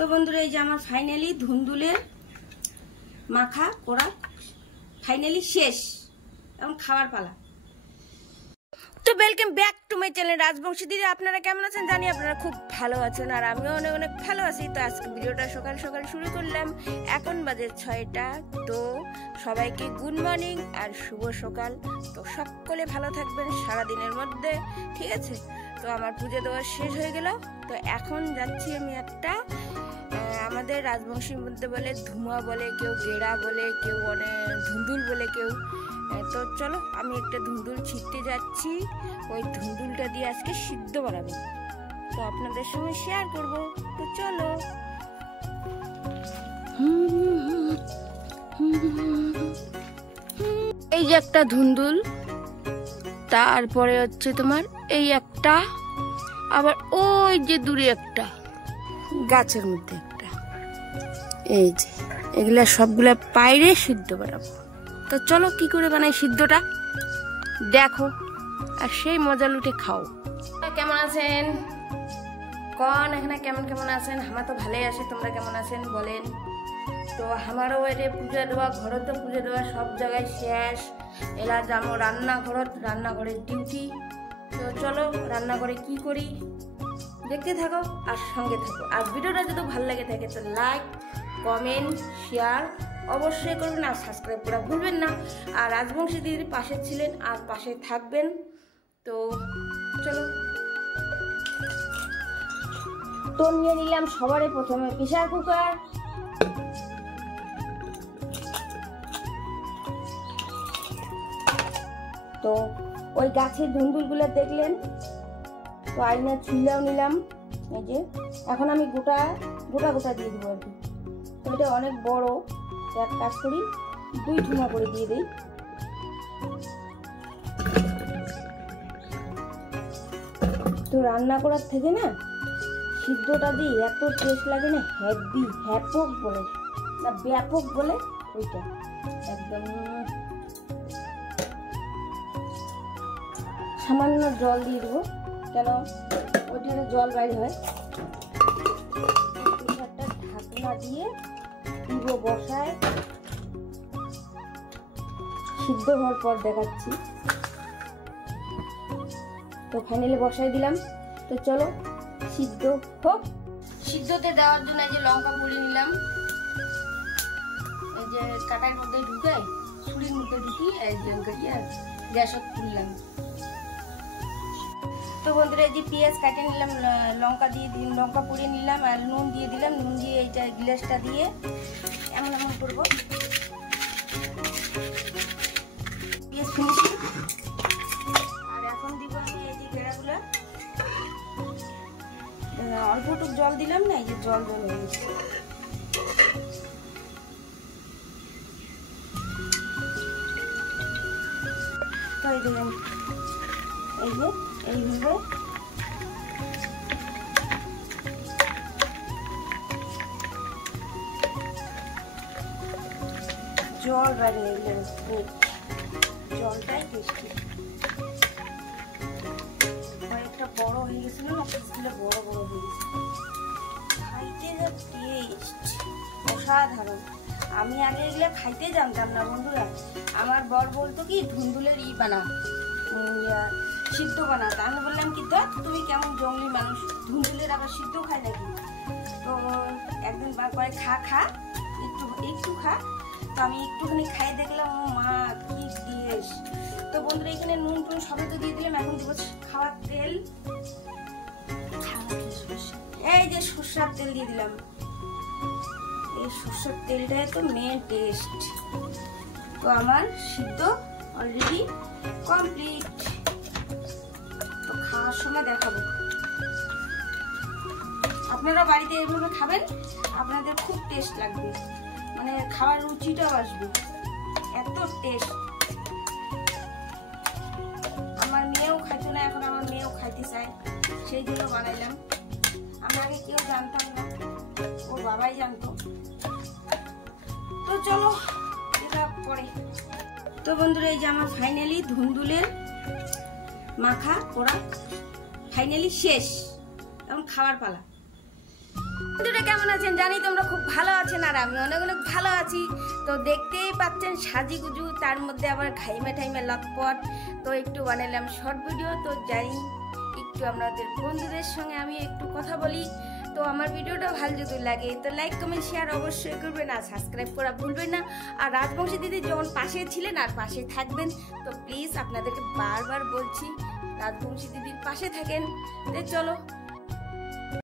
তো বন্ধুরা এই যে আমার ফাইনালি ধুন্দুলের মাখা করা ফাইনালি শেষ, এখন খাওয়ার পালা। তো welcome back to my channel Rajbanshi দিদি। আপনারা কেমন আছেন জানি আপনারা খুব ভালো আছেন, আর আমিও অনেক অনেক ভালো আছি। তো আজকে ভিডিওটা সকাল সকাল শুরু করলাম, এখন বাজে 6টা। তো সবাইকে গুড মর্নিং আর শুভ সকাল। তো সকলে ভালো থাকবেন সারাদিনের মধ্যে, ঠিক আছে? তো আমার পুজো দেওয়া শেষ হয়ে গেল। তো এখন যাচ্ছি আমি একটা, আমাদের রাজবংশীর মধ্যে বলে ধুমা বলে, কেউ গেড়া বলে, কেউ অনেক ধুন্দুল বলে কেউ। তো চলো আমি একটা ধুন্দুল ছিটতে যাচ্ছি, ওই ধুন্দুলটা দিয়ে আজকে সিদ্ধ বানাবো, তো আপনাদের সঙ্গে শেয়ার করব। তো চলো। এই যে একটা ধুন্দুল, তারপরে হচ্ছে তোমার এই একটা, আবার ওই যে দূরে একটা গাছের মধ্যে একটা, এই যে এগুলা সবগুলা পাইরে সিদ্ধ বানাবো। তো চলো কি করে বানাই সিদ্ধটা দেখো, আর সেই মজা লুটে খাও। কেমন আছেন কন এখানে, কেমন কেমন আছেন? আমার তো ভালোই আছে, তোমরা কেমন আছেন বলেন। তো আমারও এর পুজো দেওয়া, ঘরত তো পুজো দেওয়া সব জায়গায় শেষ। এলা যাবো রান্নাঘরের ডিউটি। তো চলো রান্নাঘরে কি করি দেখতে থাকো আর সঙ্গে থাকো। আর ভিডিওটা যদি ভালো লাগে থাকে তো লাইক কমেন্ট শেয়ার অবশ্যই করবেন, আর সাবস্ক্রাইব করা ভুলবেন না। আর রাজবংশী দিদির পাশে ছিলেন আর পাশে থাকবেন। তো চলো। তো নিয়ে নিলাম সবারই প্রথমে প্রেসার কুকার। তো ওই গাছের ধুন্দুলগুলো দেখলেন, তো আইনা ছুঁলাও নিলাম। এই যে এখন আমি গোটা দিয়ে দেবো আর কি। তো এটা অনেক বড়, এক কাজ করি 2 ঠুমা করে দিয়ে দিই। তো রান্না করার থেকে না সিদ্ধটা দিই এত টেস্ট লাগে না, হ্যাপক বলে না ব্যাপক বলে ওইটা একদম। সামান্য জল দিয়ে দেবো, কেন ওইটা জল বাইরে হয়। একটা ঢাকনা দিয়ে দিব বসায়, সিদ্ধ হওয়ার পর দেখাচ্ছি। তো ফাইনালি বসায় দিলাম। তো চলো সিদ্ধ হোক। সিদ্ধতে দেওয়ার জন্য এই যে লঙ্কা পুড়ি নিলাম, এই যে কাটার মধ্যে ঢুকে ছুরির মধ্যে ঢুকিয়ে গ্যাসত তুললাম। তো বন্ধুরা এই যে পেঁয়াজ কাটে নিলাম, লঙ্কা দিয়ে লঙ্কা পুড়িয়ে নিলাম, আর নুন দিয়ে দিলাম। নুন দিয়ে এইটা গ্লাসটা দিয়ে এমন এমন করবো। পেঁয়াজ ফিনিশিং। আর এখন দিব আমি এই যে গেড়াগুলো, অল্পটুকু জল দিলাম না, এই যে জল হয়ে গেছে। তো এই যে এইভাবে জল বাড়িয়ে দিলেন, জলটাই টেস্টি। কয়েকটা বড় হয়ে গেছিল না, পিসগুলো বড় বড় হয়ে গেছে, খাইতে যা টেস্ট অসাধারণ। আমি আগে এগুলো খাইতে জানতাম না বন্ধুরা। আমার বর বলতো কি ধুন্দুলের বানা, সিদ্ধ বানাতে। আমি বললাম কি দেখ তুমি কেমন জঙ্গলি মানুষ, ধুন্দুলের আবার সিদ্ধ খায় নাকি? তো একদিন বার করে খা একটু খা। তো আমি একটুখানি খাই দেখলাম, ও মা কি টেস্ট। তো বন্ধুরা এখানে নুন টুন সবাই তো দিয়ে দিলাম। এখন দিব খাওয়ার তেল, এই যে সরষের তেল দিয়ে দিলাম। এই সরষের তেলটাই তো মেন টেস্ট। তো আমার সিদ্ধ অলরেডি কমপ্লিট। তো খাওয়ার সময় দেখাবো, আপনারা বাড়িতে এইভাবে খাবেন, আপনাদের খুব টেস্ট লাগবে, মানে খাওয়ার রুচিটাও আসবে, এত টেস্ট। আমার মেয়েও খাইতো না, এখন আমার মেয়েও খাইতে চায়, সেই জন্য বানাইলাম। আমরা আগে কেউ জানতাম না, ওর বাবাই জানতো। তো চলো এটা পরে। তো বন্ধুরা এই যে আমার ফাইনালি ধুন্দুলের মাখা করা ফাইনালি শেষ, এখন খাওয়ার পালা। বন্ধুরা কেমন আছেন? জানি তোমরা খুব ভালো আছেন, আর আমি অনেক অনেক ভালো আছি। তো দেখতেই পাচ্ছেন সাজিগুজু, তার মধ্যে আবার ঘাইমে ঠাইমে লটপট। তো একটু বানালাম শর্ট ভিডিও। তো জানি একটু আপনাদের বন্ধুদের সঙ্গে আমি একটু কথা বলি। তো আমার ভিডিওটা ভালো যদি লাগে তো লাইক কমেন্ট শেয়ার অবশ্যই করবেন, আর সাবস্ক্রাইব করা ভুলবেন না। আর রাজবংশী দিদি যখন পাশে ছিলেন আর পাশে থাকবেন, তো প্লিজ আপনাদেরকে বারবার বলছি রাজবংশী দিদির পাশে থাকেন। তো চলো